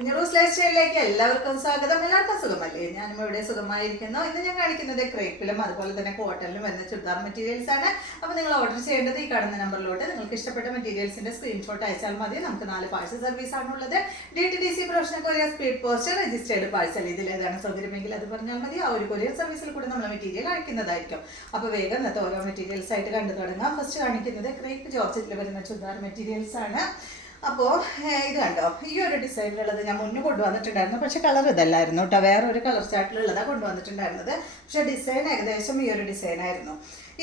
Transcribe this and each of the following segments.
കുഞ്ഞുറൂസ് life സ്റ്റൈലിലേക്ക് എല്ലാവർക്കും സ്വാഗതം. എല്ലാവർക്കും സുഖമല്ലേ? ഞാനും ഇവിടെ സുഖമായിരിക്കുന്നു. ഇന്ന് ഞാൻ കാണിക്കുന്നത് ക്രേപ്പിലും അതുപോലെ തന്നെ കോട്ടണിലും വരുന്ന ചുരിദാർ മെറ്റീരിയൽസ് ആണ്. അപ്പോൾ നിങ്ങൾ ഓർഡർ ചെയ്യേണ്ടത് ഈ കാണുന്ന നമ്പറിലോട്ട് നിങ്ങൾക്ക് ഇഷ്ടപ്പെട്ട മെറ്റീരിയൽസിന്റെ സ്ക്രീൻഷോട്ട് അയച്ചാൽ മതി. നമുക്ക് 4 പാഴ്സൽ സർവീസ് ആണുള്ളത്. DTDC professional courier, speed post, registered parcel. ഇതിൽ ഏതാണ് സൗകര്യമെങ്കിൽ അത് പറഞ്ഞാൽ മതി. ആ ഒരു കൊറിയർ സർവീസിൽ കൂടി നമ്മൾ മെറ്റീരിയൽ അയക്കുന്നതായിരിക്കും. അപ്പോൾ വേഗം ഇന്നത്തെ ഓരോ മെറ്റീരിയൽസ് ആയിട്ട് കണ്ടു തുടങ്ങാം. ഫസ്റ്റ് കാണിക്കുന്നത് ക്രേപ്പ് ജോർജറ്റിൽ വരുന്ന ചുരിദാർ മെറ്റീരിയൽസ് ആണ്. അപ്പോൾ ഇത് കണ്ടോ, ഈ ഒരു ഡിസൈനിലുള്ളത് ഞാൻ മുന്നേ കൊണ്ടുവന്നിട്ടുണ്ടായിരുന്നു. പക്ഷേ കളർ ഇതല്ലായിരുന്നു കേട്ടോ, വേറൊരു കളർ ചാർട്ടിലുള്ളതാണ് കൊണ്ടുവന്നിട്ടുണ്ടായിരുന്നത്. പക്ഷേ ഡിസൈൻ ഏകദേശം ഈ ഒരു ഡിസൈനായിരുന്നു.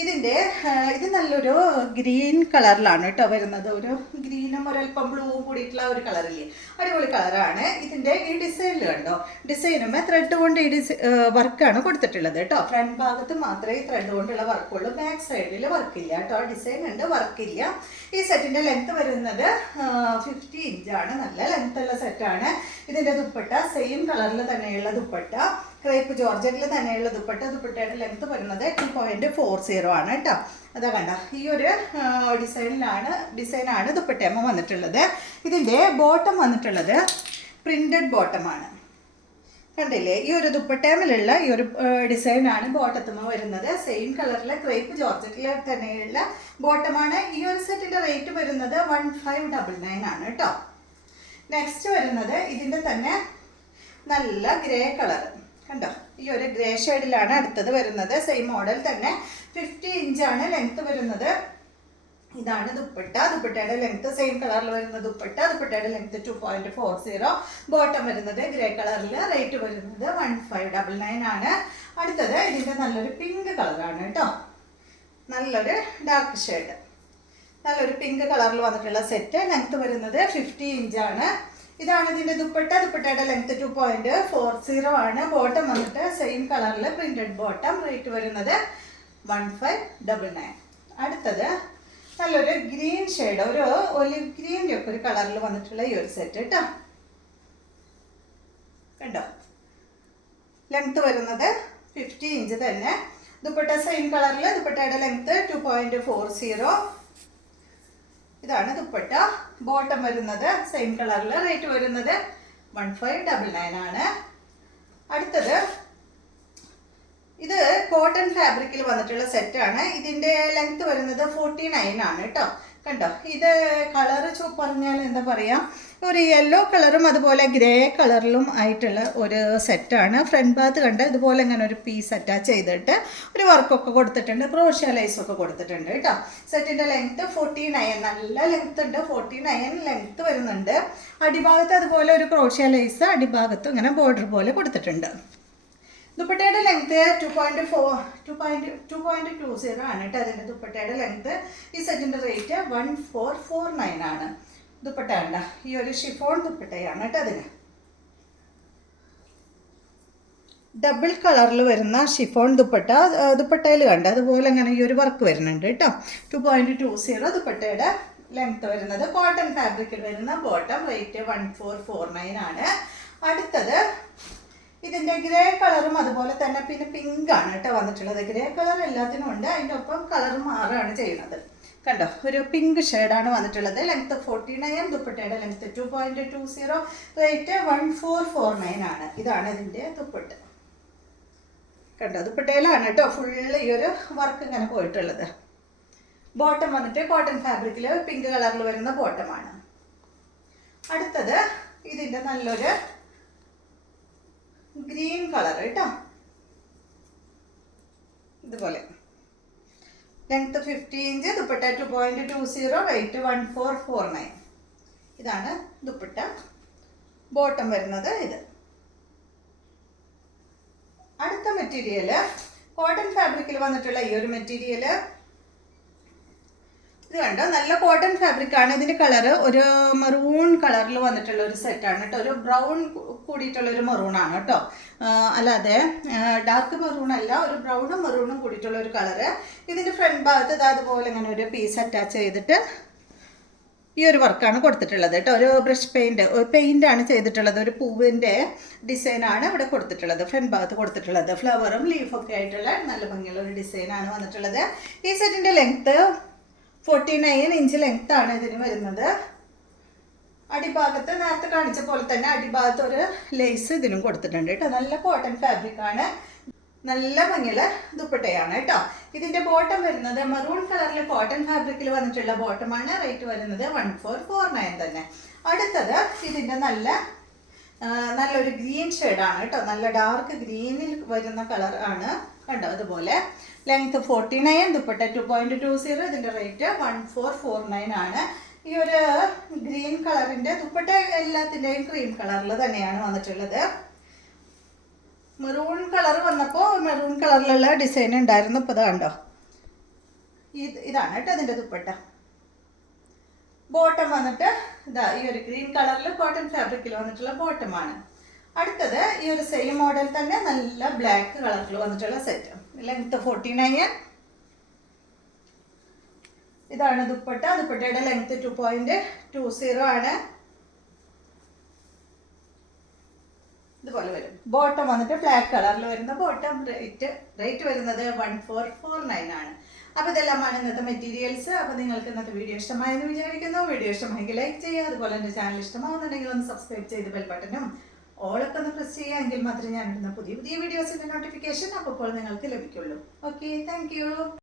ഇത് നല്ലൊരു ഗ്രീൻ കളറിലാണ് കേട്ടോ വരുന്നത്. ഒരു ഗ്രീനും ഒരല്പം ബ്ലൂവും കൂടിയിട്ടുള്ള ഒരു കളറില്ലേ, അടിപൊളി കളറാണ്. ഇതിൻ്റെ ഈ ഡിസൈനിൽ കണ്ടോ, ഡിസൈനുമേ ത്രെഡ് കൊണ്ട് ഈ വർക്കാണ് കൊടുത്തിട്ടുള്ളത് കേട്ടോ. ഫ്രണ്ട് ഭാഗത്ത് മാത്രമേ ഈ ത്രെഡ് കൊണ്ടുള്ള വർക്കുള്ളൂ, ബാക്ക് സൈഡിൽ വർക്കില്ല കേട്ടോ. ഡിസൈൻ ഉണ്ട്, വർക്കില്ല. ഈ സെറ്റിൻ്റെ ലെങ്ത്ത് വരുന്നത് 50 ഇഞ്ചാണ്. നല്ല ലെങ്ത്തുള്ള സെറ്റാണ്. ഇതിൻ്റെ ദുപ്പട്ട സെയിം കളറിൽ തന്നെയുള്ള ദുപ്പട്ട, ക്രേപ്പ് ജോർജറ്റിൽ തന്നെയുള്ള ദുപ്പട്ടയുടെ ലെങ്ത്ത് വരുന്നത് 2.40 ആണ് കേട്ടോ. അതാ കണ്ട, ഈ ഒരു ഡിസൈനാണ് ദുപ്പട്ടയമ്മ വന്നിട്ടുള്ളത്. ഇതിൻ്റെ ബോട്ടം വന്നിട്ടുള്ളത് പ്രിന്റഡ് ബോട്ടമാണ്. കണ്ടില്ലേ, ഈ ഒരു ദുപ്പട്ടേമിലുള്ള ഈ ഒരു ഡിസൈനാണ് ബോട്ടത്തുമ്മ വരുന്നത്. സെയിം കളറിലെ ക്രേപ്പ് ജോർജറ്റിൽ തന്നെയുള്ള ബോട്ടമാണ്. ഈ ഒരു സെറ്റിൻ്റെ റേറ്റ് വരുന്നത് 1599 ആണ് കേട്ടോ. നെക്സ്റ്റ് വരുന്നത് ഇതിൻ്റെ തന്നെ നല്ല ഗ്രേ കളർ കണ്ടോ, ഈ ഒരു ഗ്രേ ഷെയ്ഡിലാണ് അടുത്തത് വരുന്നത്. സെയിം മോഡൽ തന്നെ 50 ഇഞ്ചാണ് ലെങ്ത്ത് വരുന്നത്. ഇതാണ് ദുപ്പട്ടയുടെ ലെങ്ത്ത്, സെയിം കളറിൽ വരുന്ന ദുപ്പട്ടയുടെ ലെങ്ത്ത് 2.40. ബോട്ടം വരുന്നത് ഗ്രേ കളറിൽ, റേറ്റ് വരുന്നത് 1599 ആണ്. അടുത്തത് ഇതിൻ്റെ നല്ലൊരു പിങ്ക് കളറാണ് കേട്ടോ, നല്ലൊരു ഡാർക്ക് ഷെയ്ഡ്, നല്ലൊരു പിങ്ക് കളറിൽ വന്നിട്ടുള്ള സെറ്റ്. ലെങ്ത്ത് വരുന്നത് 50 ഇഞ്ചാണ്. ഇതാണ് ഇതിൻ്റെ ദുപ്പട്ടയുടെ ലെങ്ത്ത് 2.40 ആണ്. ബോട്ടം വന്നിട്ട് സെയിം കളറിൽ പ്രിന്റഡ് ബോട്ടം, റേറ്റ് വരുന്നത് 1599. അടുത്തത് നല്ലൊരു ഗ്രീൻ ഷെയ്ഡ്, ഒരു ഒലിവ് ഗ്രീൻ്റെ ഒക്കെ ഒരു കളറിൽ വന്നിട്ടുള്ള ഈ ഒരു സെറ്റ് കേട്ടോ. കണ്ടോ, ലെങ്ത്ത് വരുന്നത് 50 ഇഞ്ച് തന്നെ. ദുപ്പട്ട സെയിം കളറിൽ, ദുപ്പട്ടയുടെ ലെങ്ത്ത് 2.40. ഇതാണ് ദുപ്പട്ട. ബോട്ടം വരുന്നത് സെയിം കളറിൽ, റേറ്റ് വരുന്നത് 1599 ആണ്. അടുത്തത് ഇത് കോട്ടൺ ഫാബ്രിക്കിൽ വന്നിട്ടുള്ള സെറ്റാണ്. ഇതിൻ്റെ ലെങ്ത്ത് വരുന്നത് 49 ആണ് കേട്ടോ. കണ്ടോ, ഇത് കളറ് പറഞ്ഞാൽ എന്താ പറയുക, ഒരു യെല്ലോ കളറും അതുപോലെ ഗ്രേ കളറിലും ആയിട്ടുള്ള ഒരു സെറ്റാണ്. ഫ്രണ്ട് ഭാഗത്ത് കണ്ട് ഇതുപോലെ ഇങ്ങനെ ഒരു പീസ് അറ്റാച്ച് ചെയ്തിട്ട് ഒരു വർക്കൊക്കെ കൊടുത്തിട്ടുണ്ട്, ക്രോഷ്യ ലൈസൊക്കെ കൊടുത്തിട്ടുണ്ട് കേട്ടോ. സെറ്റിൻ്റെ ലെങ്ത്ത് 49, നല്ല ലെങ്ത്ത് ഉണ്ട്, 49 ലെങ്ത്ത് വരുന്നുണ്ട്. അടിഭാഗത്ത് അതുപോലെ ഒരു ക്രോഷ്യ ലൈസ് അടിഭാഗത്തും ഇങ്ങനെ ബോർഡർ പോലെ കൊടുത്തിട്ടുണ്ട്. ദുപ്പട്ടയുടെ ലെങ്ത്ത് 2.20 ആണ് കേട്ടോ അതിൻ്റെ ദുപ്പട്ടയുടെ ലെങ്ത്ത്. ഈ സെറ്റിൻ്റെ റേറ്റ് 1449 ആണ്. ദുപ്പട്ട കണ്ട, ഈ ഒരു ഷിഫോൺ ദുപ്പട്ടയാണ് കേട്ടോ. അതിന് ഡബിൾ കളറിൽ വരുന്ന ഷിഫോൺ ദുപ്പട്ടയിൽ കണ്ട അതുപോലെ ഇങ്ങനെ ഈ ഒരു വർക്ക് വരുന്നുണ്ട് കേട്ടോ. 2.20 ദുപ്പട്ടയുടെ ലെങ്ത്ത് വരുന്നത്. കോട്ടൺ ഫാബ്രിക്കിൽ വരുന്ന ബോട്ടം, റേറ്റ് 1449 ആണ്. അടുത്തത് ഇതിൻ്റെ ഗ്രേ കളറും അതുപോലെ തന്നെ പിന്നെ പിങ്ക് ആണ് കേട്ടോ വന്നിട്ടുള്ളത്. ഗ്രേ കളർ എല്ലാത്തിനും ഉണ്ട്, അതിൻ്റെ ഒപ്പം കളർ മാറുകയാണ് ചെയ്യുന്നത്. കണ്ടോ, ഒരു പിങ്ക് ഷെയ്ഡാണ് വന്നിട്ടുള്ളത്. ലെങ്ത്ത് 49, ദുപ്പട്ടയുടെ ലെങ്ത്ത് 2.20, റേറ്റ് 1449 ആണ്. ഇതാണ് ഇതിൻ്റെ ദുപ്പട്ട. കണ്ടോ, ദുപ്പട്ടയിലാണ് കേട്ടോ ഫുള്ള് ഈ ഒരു വർക്ക് ഇങ്ങനെ പോയിട്ടുള്ളത്. ബോട്ടം വന്നിട്ട് കോട്ടൺ ഫാബ്രിക്കിൽ പിങ്ക് കളറിൽ വരുന്ന ബോട്ടമാണ്. അടുത്തത് ഇതിൻ്റെ നല്ലൊരു ഗ്രീൻ കളർ കേട്ടോ, ഇതുപോലെ ലെങ്ത്ത് 50 ഇഞ്ച്, ദുപ്പട്ട 2.20, റേറ്റ് 1449. ഇതാണ് ദുപ്പട്ട. ബോട്ടം വരുന്നത് ഇത്. അടുത്ത മെറ്റീരിയൽ കോട്ടൺ ഫാബ്രിക്കിൽ വന്നിട്ടുള്ള ഈ ഒരു മെറ്റീരിയൽ ഇത് കണ്ടോ, നല്ല കോട്ടൺ ഫാബ്രിക് ആണ്. ഇതിൻ്റെ കളറ് ഒരു മെറൂൺ കളറിൽ വന്നിട്ടുള്ള ഒരു സെറ്റാണ് കേട്ടോ. ഒരു ബ്രൗൺ കൂടിയിട്ടുള്ള ഒരു മെറൂണാണ് കേട്ടോ, അല്ലാതെ ഡാർക്ക് മെറൂൺ അല്ല, ഒരു ബ്രൗണും മെറൂണും കൂടിയിട്ടുള്ള ഒരു കളറ്. ഇതിൻ്റെ ഫ്രണ്ട് ഭാഗത്ത് അതുപോലെ ഇങ്ങനെ ഒരു പീസ് അറ്റാച്ച് ചെയ്തിട്ട് ഈ ഒരു വർക്കാണ് കൊടുത്തിട്ടുള്ളത് കേട്ടോ. ഒരു ബ്രഷ് പെയിൻ്റാണ് ചെയ്തിട്ടുള്ളത്. ഒരു പൂവിൻ്റെ ഡിസൈനാണ് ഇവിടെ കൊടുത്തിട്ടുള്ളത്, ഫ്രണ്ട് ഭാഗത്ത് കൊടുത്തിട്ടുള്ളത്. ഫ്ലവറും ലീഫൊക്കെ ആയിട്ടുള്ള നല്ല ഭംഗിയുള്ള ഒരു ഡിസൈനാണ് വന്നിട്ടുള്ളത്. ഈ സെറ്റിൻ്റെ ലെങ്ത്ത് 49 ഇഞ്ച് ലെങ്ത്താണ് ഇതിന് വരുന്നത്. അടിഭാഗത്ത് നേരത്തെ കാണിച്ച പോലെ തന്നെ അടിഭാഗത്ത് ഒരു ലേസ് ഇതിനും കൊടുത്തിട്ടുണ്ട് കേട്ടോ. നല്ല കോട്ടൺ ഫാബ്രിക് ആണ്, നല്ല ഭംഗിയുള്ള ദുപ്പട്ടയാണ് കേട്ടോ. ഇതിന്റെ ബോട്ടം വരുന്നത് മെറൂൺ കളറിൽ കോട്ടൺ ഫാബ്രിക്കിൽ വന്നിട്ടുള്ള ബോട്ടമാണ്. റേറ്റ് വരുന്നത് 1449 തന്നെ. അടുത്തത് ഇതിന്റെ നല്ലൊരു ഗ്രീൻ ഷെയ്ഡാണ് കേട്ടോ. നല്ല ഡാർക്ക് ഗ്രീനിൽ വരുന്ന കളർ ആണ് കണ്ടോ. അതുപോലെ ലെങ്ത് 49, ദുപ്പട്ട 2.20. ഇതിന്റെ റേറ്റ് 1449 ആണ്. ഈ ഒരു ഗ്രീൻ കളറിന്റെ ദുപ്പട്ട എല്ലാത്തിൻ്റെയും ക്രീം കളറിൽ തന്നെയാണ് വന്നിട്ടുള്ളത്. മെറൂൺ കളർ വന്നപ്പോൾ മെറൂൺ കളറിലുള്ള ഡിസൈൻ ഉണ്ടായിരുന്നു. ഇപ്പോൾ ഇത് കണ്ടോ, ഇതാണ് കേട്ടോ അതിൻ്റെ ദുപ്പട്ട. ബോട്ടം വന്നിട്ട് ഇതാ ഈ ഒരു ഗ്രീൻ കളറിൽ കോട്ടൺ ഫാബ്രിക്കിൽ വന്നിട്ടുള്ള ബോട്ടമാണ്. അടുത്തത് ഈ ഒരു സെയിം മോഡൽ തന്നെ നല്ല ബ്ലാക്ക് കളറിൽ വന്നിട്ടുള്ള സെറ്റ്. ലെങ്ത് 49. ഇതാണ് ദുപ്പട്ട. ദുപ്പട്ടയുടെ ലെങ്ത് 2.20 ആണ്. ഇതുപോലെ വരും. ബോട്ടം വന്നിട്ട് ബ്ലാക്ക് കളറിൽ വരുന്ന ബോട്ടം. റേറ്റ് വരുന്നത് 1449 ആണ്. അപ്പോൾ ഇതെല്ലാമാണ് ഇന്നത്തെ മെറ്റീരിയൽസ്. അപ്പോൾ നിങ്ങൾക്ക് ഇന്നത്തെ വീഡിയോ ഇഷ്ടമായെന്ന് വിചാരിക്കുന്നു. വീഡിയോ ഇഷ്ടമായെങ്കിൽ ലൈക്ക് ചെയ്യുക. അതുപോലെ എൻ്റെ ചാനൽ ഇഷ്ടമാവുന്നുണ്ടെങ്കിൽ ഒന്ന് സബ്സ്ക്രൈബ് ചെയ്ത് ബെൽ ബട്ടനും ഓളൊക്കെ ഒന്ന് പ്രസ് ചെയ്യുക. എങ്കിൽ മാത്രമേ ഞാൻ ഇടുന്ന പുതിയ വീഡിയോസിൻ്റെ നോട്ടിഫിക്കേഷൻ അപ്പോൾ നിങ്ങൾക്ക് ലഭിക്കുള്ളൂ. Okay, thank you.